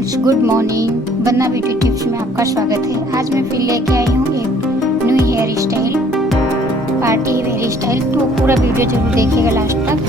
Friends, good morning. Vandana beauty tips में आपका स्वागत है। आज मैं फिर लेके आई हूँ एक new hair style, party hair style. तो पूरा वीडियो जरूर देखिएगा लास्ट तक।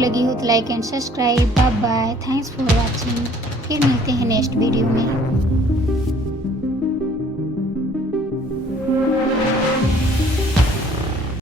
लगी हो तो like and subscribe. Bye bye, thanks for watching. फिर मिलते हैं नेक्स्ट वीडियो में।